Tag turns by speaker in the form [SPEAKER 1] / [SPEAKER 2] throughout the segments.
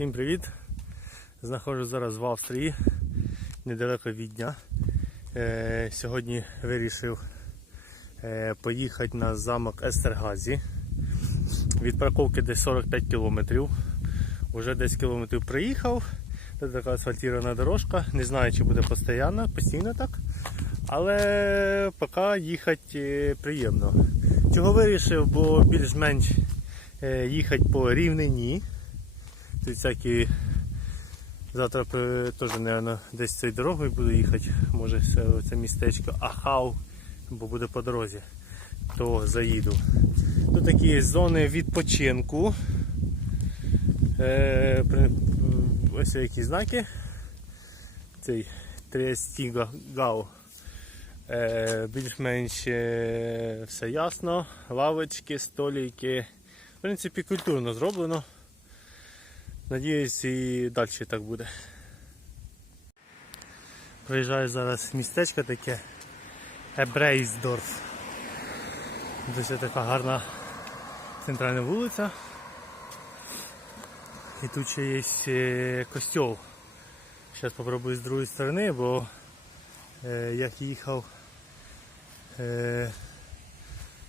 [SPEAKER 1] Всім привіт! Знаходжусь зараз в Австрії, недалеко від дня. Е, сьогодні вирішив е, поїхати на замок Естергазі. Від парковки десь 45 кілометрів. Уже 10 кілометрів приїхав. Це така асфальтована дорожка. Не знаю, чи буде постійно, постійно так. Але поки їхати е, приємно. Чого вирішив, бо більш-менш е, їхати по рівнині. Тут всякі завтра теж, мабуть, десь цією дорогою буду їхати. Може це, містечко Ахау, бо буде по дорозі, то заїду. Тут такі зони відпочинку. Е, ось які знаки. Цей Трестіга Гау. Е, більш-менш е, все ясно. Лавочки, столики. В принципі, культурно зроблено. Надіюсь, і далі так буде. Приїжджаю зараз містечко таке Ебрейсдорф. Досить така гарна центральна вулиця. І тут ще є е, костьол. Зараз спробую з другої сторони, бо е, як їхав. Е,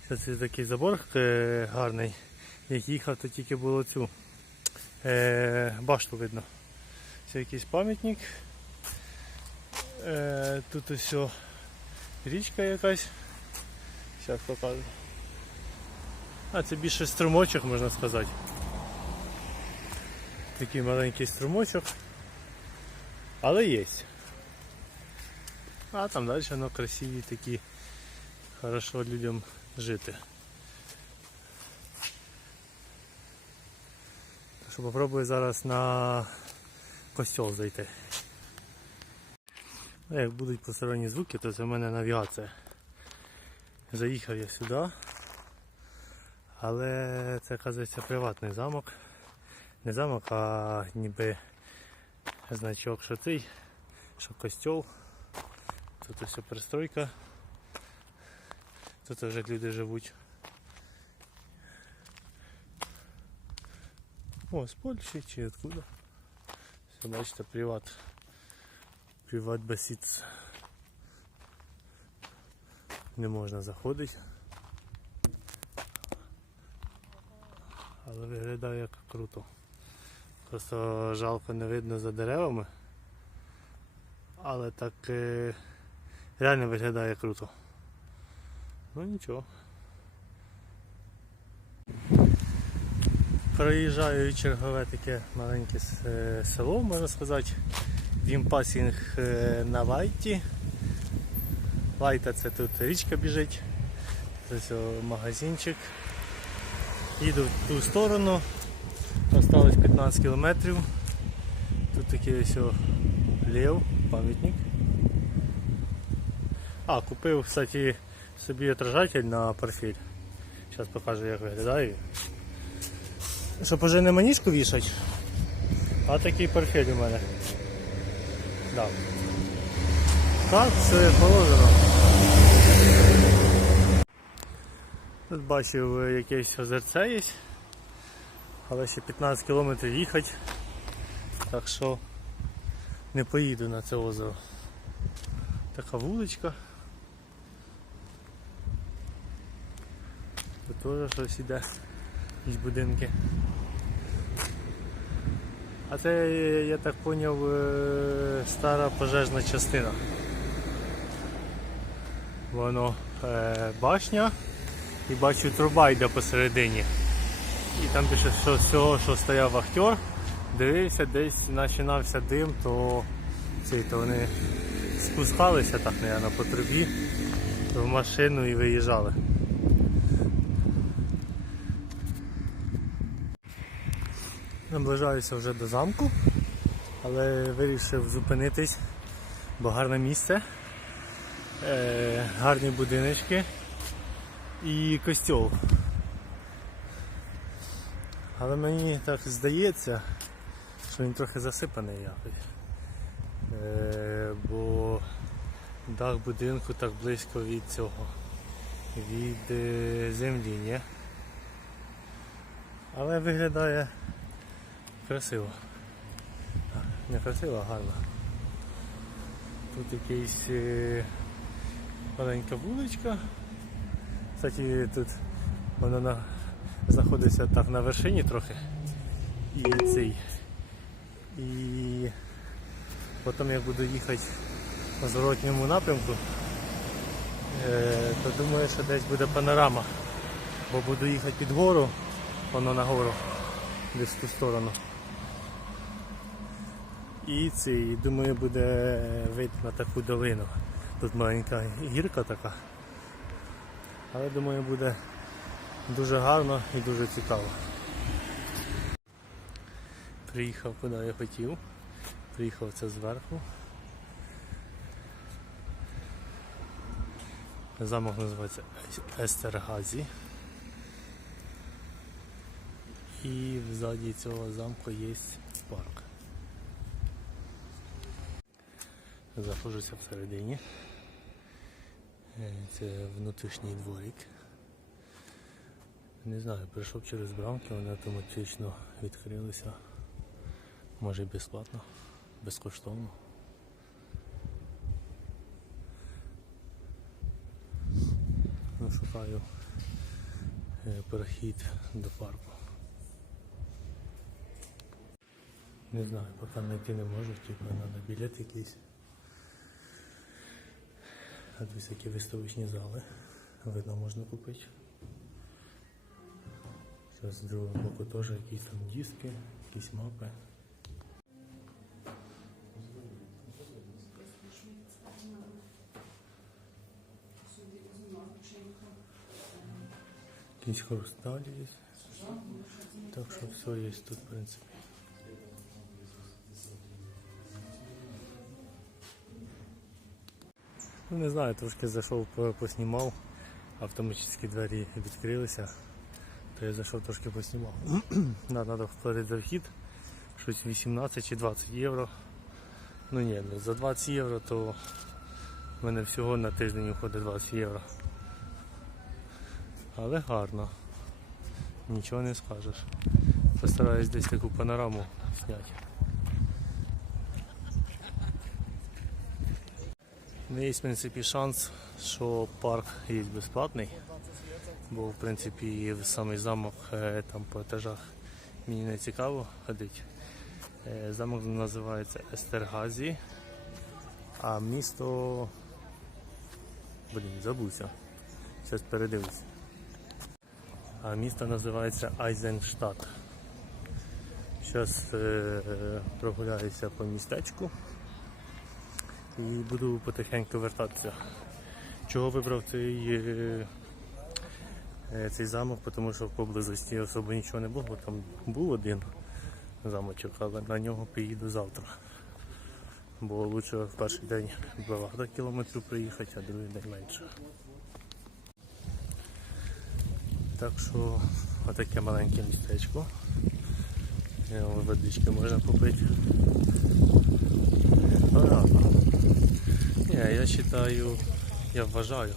[SPEAKER 1] зараз є такий забор е, гарний. Як їхав, то тільки було цю е, башту видно. Це якийсь пам'ятник. Е, тут ось річка якась. Зараз покажу. А, це більше струмочок, можна сказати. Такий маленький струмочок. Але є. А там далі воно красиві такі. Хорошо людям жити. Що попробую зараз на костьол зайти. Ну, Як будуть посторонні звуки, то це в мене навігація. Заїхав я сюди. Але це оказується приватний замок. Не замок, а ніби значок, що цей, що костьол. Тут ось перестройка. Тут вже люди живуть. О, з Польщі чи откуда? Все, бачите, приват. Приват басіц. Не можна заходити. Але виглядає як круто. Просто жалко не видно за деревами. Але так е, реально виглядає круто. Ну нічого. Проїжджаю чергове таке маленьке е, село, можна сказати. Вімпасінг е, на Вайті. Вайта це тут річка біжить. Це магазинчик. Їду в ту сторону. Осталось 15 кілометрів. Тут такий ось лев, пам'ятник. А, купив, кстати, собі отражатель на портфель. Зараз покажу як виглядає. Щоб уже не манішку вішати, а такий портфель у мене. Да. Так, все положено. Тут бачив е, якесь озерце є, але ще 15 кілометрів їхати, так що не поїду на це озеро. Така вуличка. Тут теж щось іде, якісь будинки. А це, я так зрозумів, стара пожежна частина. Воно е, башня і бачу труба йде посередині. І там пише, що з цього, що стояв вахтер, дивився, десь починався дим, то, цей, то вони спускалися так, мабуть, по трубі в машину і виїжджали. Наближаюся вже до замку, але вирішив зупинитись, бо гарне місце, е, гарні будиночки і костьол. Але мені так здається, що він трохи засипаний якось. Е, бо дах будинку так близько від цього, від е, землі, ні? Але виглядає красиво. Не красиво, а гарно. Тут якийсь е, маленька вуличка. Кстати, тут вона на, знаходиться так на вершині трохи. І цей. І потім як буду їхати по зворотньому напрямку, е, то думаю, що десь буде панорама. Бо буду їхати під гору, воно на гору, десь в ту сторону. І цей, думаю, буде вид на таку долину. Тут маленька гірка така. Але думаю, буде дуже гарно і дуже цікаво. Приїхав куди я хотів. Приїхав це зверху. Замок називається Естергазі. І ззаді цього замку є парк. Заходжуся всередині. Е, Це внутрішній дворик. Не знаю, прийшов через брамки, вони автоматично відкрилися. Може безплатно, безкоштовно. Ну, шукаю е, перехід до парку. Не знаю, поки знайти не можу, типу треба білет якийсь. А тут всякі виставочні зали. Видно можна купити. Зараз з другого боку теж якісь там диски, якісь мапи. Якісь хрусталі є. Так що все є тут, в принципі. Не знаю, трошки зайшов, поснімав, автоматичні двері відкрилися, то я зайшов трошки поснімав. Треба вплатити за вхід, щось 18 чи 20 євро. Ну ні, ну, за 20 євро то в мене всього на тиждень виходить 20 євро. Але гарно. Нічого не скажеш. Постараюсь десь таку панораму зняти. Ну, Є, в принципі, шанс, що парк є безплатний, бо в принципі в самий замок е, там по етажах мені не цікаво ходити. Е, Замок називається Естергазі, а місто. Блін, забувся. Зараз передивлюся. А місто називається Айзенштадт. Зараз е, прогуляюся по містечку і буду потихеньку вертатися. Чого вибрав цей, е, е, цей замок, тому що в поблизості особо нічого не було, бо там був один замочок, але на нього поїду завтра. Бо лучше в перший день багато кілометрів приїхати, а другий день менше. Так що отаке маленьке містечко. Е, Водички можна. Ага. Я вважаю, я вважаю,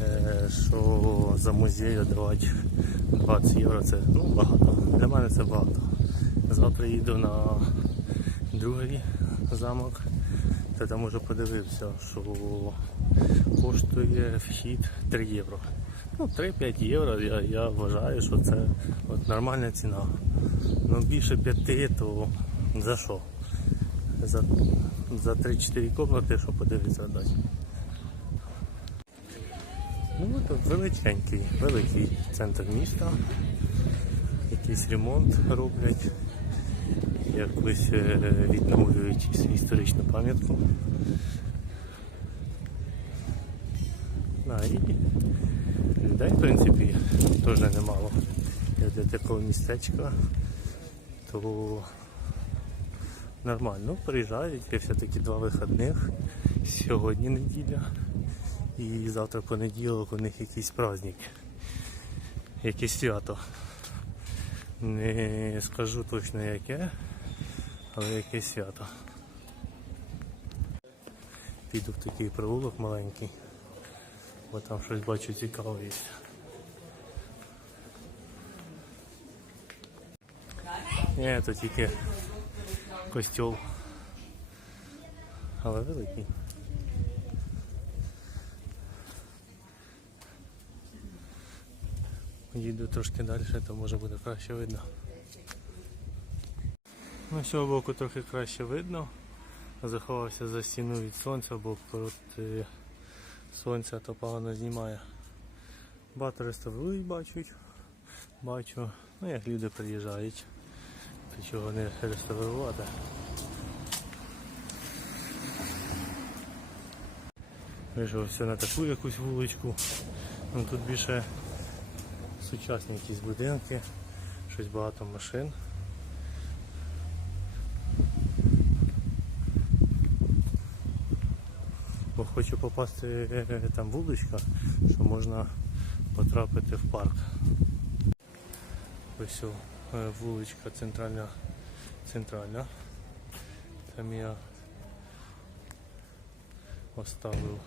[SPEAKER 1] е, що за музей давати 20 євро це ну, багато. Для мене це багато. Завтра їду на другий замок, то там уже подивився, що коштує вхід 3 євро. Ну, 3-5 євро я, я вважаю, що це от нормальна ціна. Ну більше 5, то за що? За, за 3-4 комнати, що подивитися дати. Ну, тут величенький, великий центр міста. Якийсь ремонт роблять, якось е, відновлюють історичну пам'ятку. І людей, в принципі, теж немало. Для такого містечка, то нормально. Приїжджають, є все-таки два вихідних. Сьогодні неділя. І завтра понеділок у них якийсь праздник. Якесь свято. Не скажу точно яке, але якесь свято. Піду в такий провулок маленький, бо там щось бачу цікаве є. Ні, то тільки костьол. Але великий. Їду трошки далі, то може буде краще видно. Ну, з цього боку трохи краще видно. Заховався за стіну від сонця, бо проти сонця то погано знімає. Багато реставрують, бачуть. Бачу. Ну як люди приїжджають. То чого не реставрувати. Все на таку якусь вуличку. Ну, тут більше сучасні якісь будинки, щось багато машин. Бо хочу попасти там вуличка, що можна потрапити в парк. Ось вуличка центральна. центральна. Там я оставив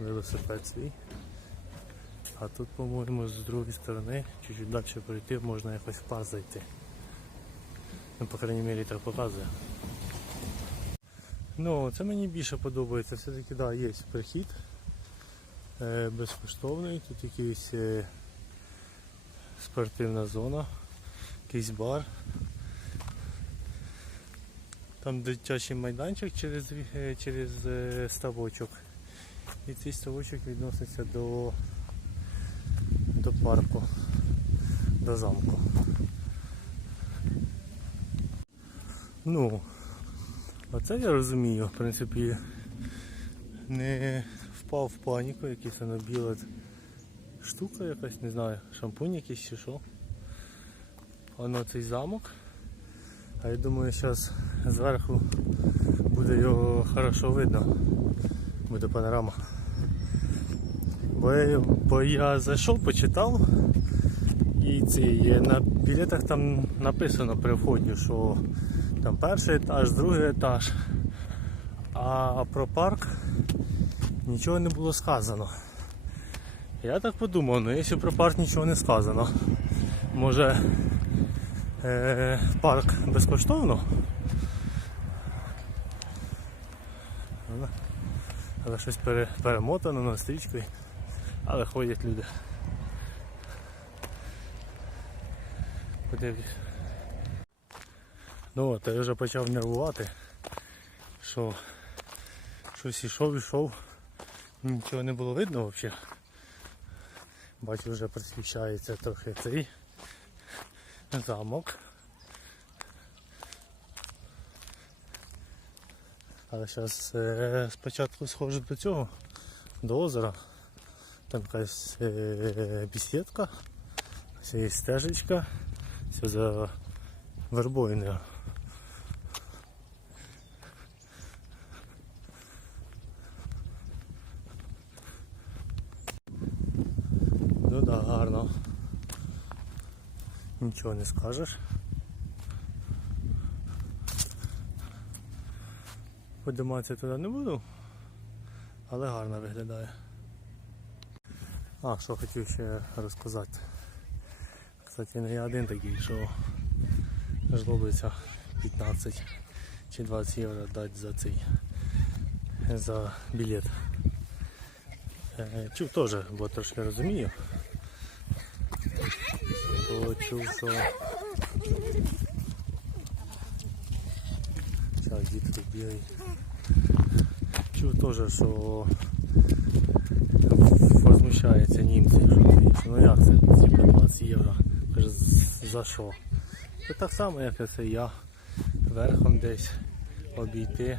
[SPEAKER 1] велосипед свій. А тут, по-моєму, з другої сторони, чуть-чуть далі пройти, можна якось в парк зайти. Ну, по крайній мірі так показує. Ну, це мені більше подобається. Все-таки да, є прихід е, безкоштовний, тут якийсь е, спортивна зона, якийсь бар. Там дитячий майданчик через, е, через е, ставочок. І цей ставочок відноситься до, до парку, до замку. Ну, оце я розумію, в принципі, не впав в паніку, вона біла штука якась, не знаю, шампунь якийсь чи що. Воно цей замок. А я думаю, зараз зверху буде його хорошо видно. Буде панорама. Бо я, бо я зайшов, почитав. І ці, на білетах там написано при вході, що там перший етаж, другий етаж. А про парк нічого не було сказано. Я так подумав, ну якщо про парк нічого не сказано, може е, парк безкоштовно? Але, але щось пере, перемотано на стрічкою, але ходять люди. Подивлюсь. Ну от, я вже почав нервувати, що щось ішов, ішов, нічого не було видно взагалі. Бачу, вже просвіщається трохи цей замок. Але зараз е, спочатку схожу до цього, до озера. Там якась е, бесідка, є стежечка, все за вербойною. Ну да, гарно. Нічого не скажеш. Подиматися туди не буду, але гарно виглядає. А, що хотів ще розказати. Кстати, не я один такий, що жлобиться 15 чи 20 євро дати за цей за білет. Е, Чув теж, бо трошки розумію. То чув, що Зараз дід бігає. Чув теж, що возмущаються німці, що ну як це, типа 20 євро. Каже, за що? Це так само, як і це я верхом десь обійти.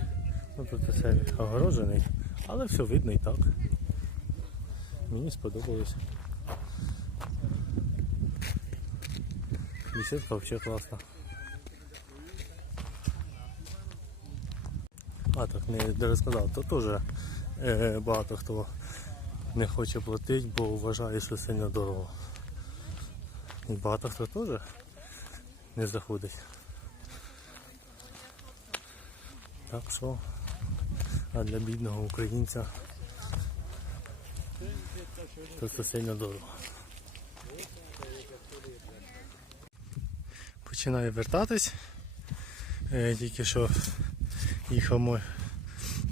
[SPEAKER 1] Ну тут це огорожений, але все видно і так. Мені сподобалось. Беседка взагалі класна. А так не розказав, то теж е, багато хто не хоче платити, бо вважає, що сильно дорого. І багато хто теж не заходить. Так що, а для бідного українця то це сильно дорого. Починаю вертатись. Е, Тільки що їхав мой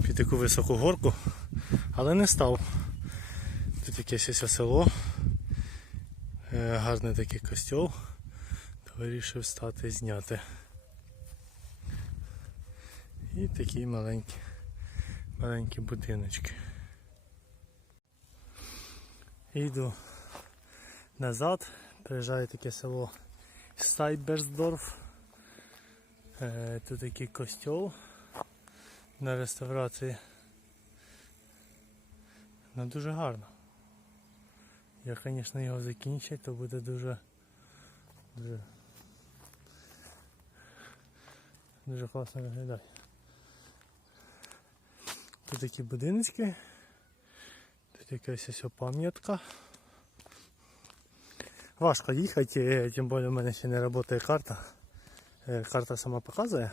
[SPEAKER 1] під таку високу горку, але не став. Тут якесь село, е, гарний такий костьол, то вирішив стати зняти. І такі маленькі, маленькі будиночки. Йду назад, приїжджає таке село Стайберсдорф. Е, Тут такий костьол на реставрації. Ну дуже гарно. Я, звісно, його закінчу, то буде дуже дуже дуже класно виглядає. Тут такі будиночки. Тут якась ось пам'ятка. Важко їхати, тим більше в мене ще не працює карта. Е, Карта сама показує,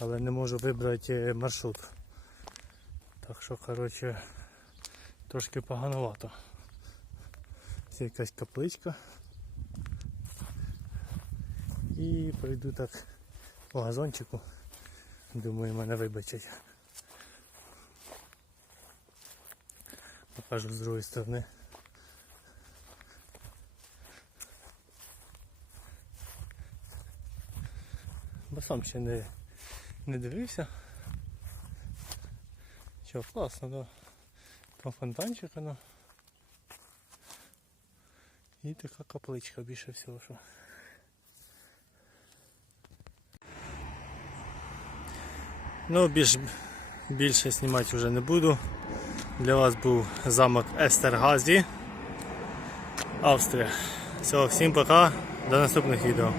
[SPEAKER 1] але не можу вибрати е, маршрут. Так що, коротше, трошки поганувато. Це якась капличка. І пройду так по газончику. Думаю, мене вибачать. Покажу з другої сторони. Бо сам ще не, не дивився. Що, класно, да. Там фонтанчик воно. І така капличка більше всього, що. Ну, більш, більше знімати вже не буду. Для вас був замок Естергазі, Австрія. Все, всім пока, до наступних відео.